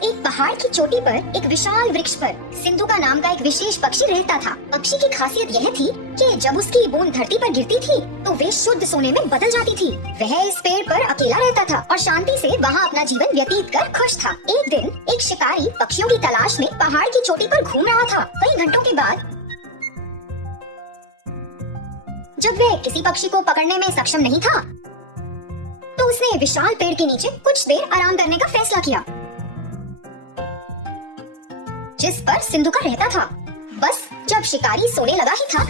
एक पहाड़ की चोटी पर एक विशाल वृक्ष पर सिंधुका नाम का एक विशेष पक्षी रहता था। पक्षी की खासियत यह थी कि जब उसकी बूंद धरती पर गिरती थी तो वे शुद्ध सोने में बदल जाती थी। वह इस पेड़ पर अकेला रहता था और शांति से वहाँ अपना जीवन व्यतीत कर खुश था। एक दिन एक शिकारी पक्षियों की तलाश में पहाड़ की चोटी पर घूम रहा था। कई घंटों के बाद जब वह किसी पक्षी को पकड़ने में सक्षम नहीं था तो उसने विशाल पेड़ के नीचे कुछ देर आराम करने का फैसला किया जिस पर सिंधुका रहता था। बस जब शिकारी सोने लगा ही था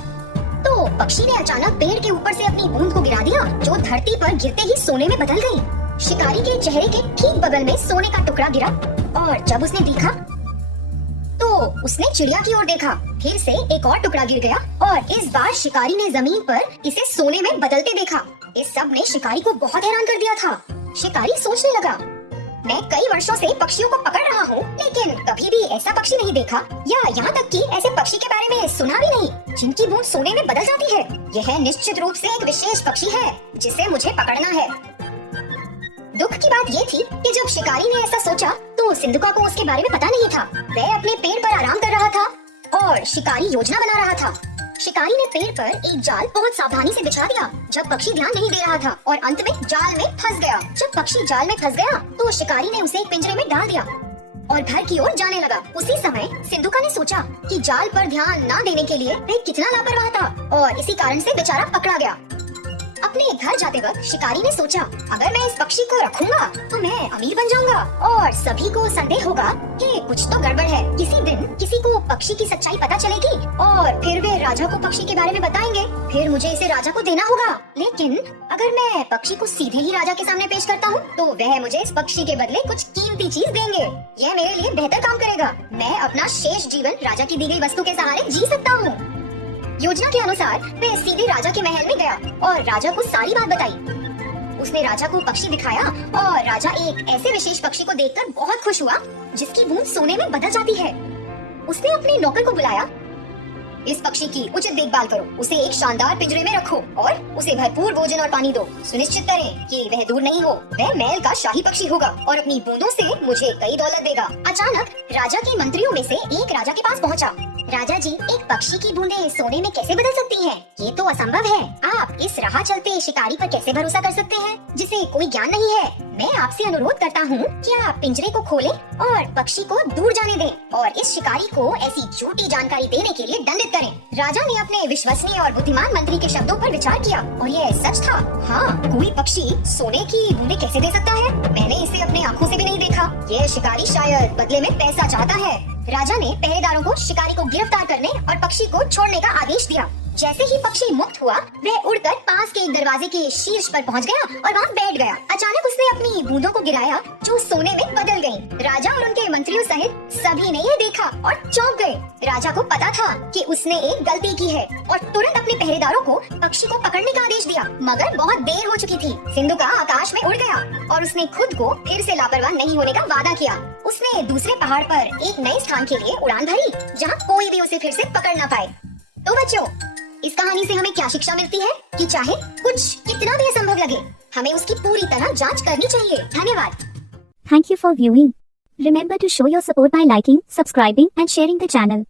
तो पक्षी ने अचानक पेड़ के ऊपर से अपनी बूंद को गिरा दिया जो धरती पर गिरते ही सोने में बदल गई। शिकारी के चेहरे के ठीक बगल में सोने का टुकड़ा गिरा और जब उसने देखा तो उसने चिड़िया की ओर देखा। फिर से एक और टुकड़ा गिर गया और इस बार शिकारी ने जमीन पर इसे सोने में बदलते देखा। इस सब ने शिकारी को बहुत हैरान कर दिया था। शिकारी सोचने लगा, मैं कई वर्षों से पक्षियों को पकड़ रहा हूँ लेकिन कभी भी ऐसा पक्षी नहीं देखा या यहाँ तक कि ऐसे पक्षी के बारे में सुना भी नहीं जिनकी बूंद सोने में बदल जाती है। यह निश्चित रूप से एक विशेष पक्षी है जिसे मुझे पकड़ना है। दुख की बात ये थी कि जब शिकारी ने ऐसा सोचा तो सिंधुका को उसके बारे में पता नहीं था। वह अपने पेड़ पर आराम कर रहा था और शिकारी योजना बना रहा था। शिकारी ने पेड़ पर एक जाल बहुत सावधानी से बिछा दिया जब पक्षी ध्यान नहीं दे रहा था और अंत में जाल में फंस गया। जब पक्षी जाल में फंस गया तो शिकारी ने उसे एक पिंजरे में डाल दिया और घर की ओर जाने लगा। उसी समय सिंधुका ने सोचा कि जाल पर ध्यान न देने के लिए वह कितना लापरवाह था और इसी कारण से बेचारा पकड़ा गया। अपने घर जाते वक्त शिकारी ने सोचा, अगर मैं इस पक्षी को रखूंगा तो मैं अमीर बन जाऊंगा और सभी को संदेह होगा कि कुछ तो गड़बड़ है। किसी दिन किसी को पक्षी की सच्चाई पता चलेगी और फिर वे राजा को पक्षी के बारे में बताएंगे। फिर मुझे इसे राजा को देना होगा। लेकिन अगर मैं पक्षी को सीधे ही राजा के सामने पेश करता हूँ तो वह मुझे इस पक्षी के बदले कुछ कीमती चीज देंगे। यह मेरे लिए बेहतर काम करेगा। मैं अपना शेष जीवन राजा की दी गई वस्तु के सहारे जी सकता हूँ। योजना के अनुसार वह सीधे राजा के महल में गया और राजा को सारी बात बताई। उसने राजा को पक्षी दिखाया और राजा एक ऐसे विशेष पक्षी को देखकर बहुत खुश हुआ जिसकी बूंद सोने में बदल जाती है। उसने अपने नौकर को बुलाया, इस पक्षी की उचित देखभाल करो, उसे एक शानदार पिंजरे में रखो और उसे भरपूर भोजन और पानी दो। सुनिश्चित करें कि वह दूर नहीं हो। वह महल का शाही पक्षी होगा और अपनी बूंदों से मुझे कई दौलत देगा। अचानक राजा के मंत्रियों में से एक राजा के पास पहुंचा। राजा जी, एक पक्षी की बूंदें सोने में कैसे बदल सकती हैं? ये तो असंभव है। आप इस राह चलते शिकारी पर कैसे भरोसा कर सकते हैं जिसे कोई ज्ञान नहीं है? मैं आपसे अनुरोध करता हूँ कि आप पिंजरे को खोलें और पक्षी को दूर जाने दें और इस शिकारी को ऐसी झूठी जानकारी देने के लिए दंडित करें। राजा ने अपने विश्वसनीय और बुद्धिमान मंत्री के शब्दों पर विचार किया और यह सच था। हाँ, कोई पक्षी सोने की बूंदें कैसे दे सकता है? मैंने इसे अपने आँखों से भी नहीं देखा। यह शिकारी शायद बदले में पैसा चाहता है। राजा ने पहरेदारों को शिकारी को गिरफ्तार करने और पक्षी को छोड़ने का आदेश दिया। जैसे ही पक्षी मुक्त हुआ वह उड़कर पास के एक दरवाजे के शीर्ष पर पहुंच गया और वहां बैठ गया। अचानक उसने अपनी बूंदों को गिराया जो सोने में बदल गईं। राजा और उनके मंत्रियों सहित सभी ने यह देखा और चौंक गए। राजा को पता था कि उसने एक गलती की है और तुरंत अपने पहरेदारों को पक्षी को पकड़ने का आदेश दिया। मगर बहुत देर हो चुकी थी। सिंधुका आकाश में उड़ गया और उसने खुद को फिर से लापरवाह नहीं होने का वादा किया। उसने दूसरे पहाड़ पर एक नए स्थान के लिए उड़ान भरी जहाँ कोई भी उसे फिर से पकड़ न पाए। तो बच्चों, इस कहानी से हमें क्या शिक्षा मिलती है कि चाहे कुछ कितना भी असंभव लगे, हमें उसकी पूरी तरह जांच करनी चाहिए। धन्यवाद। Thank you for viewing. Remember to show your support by liking, subscribing and sharing the channel.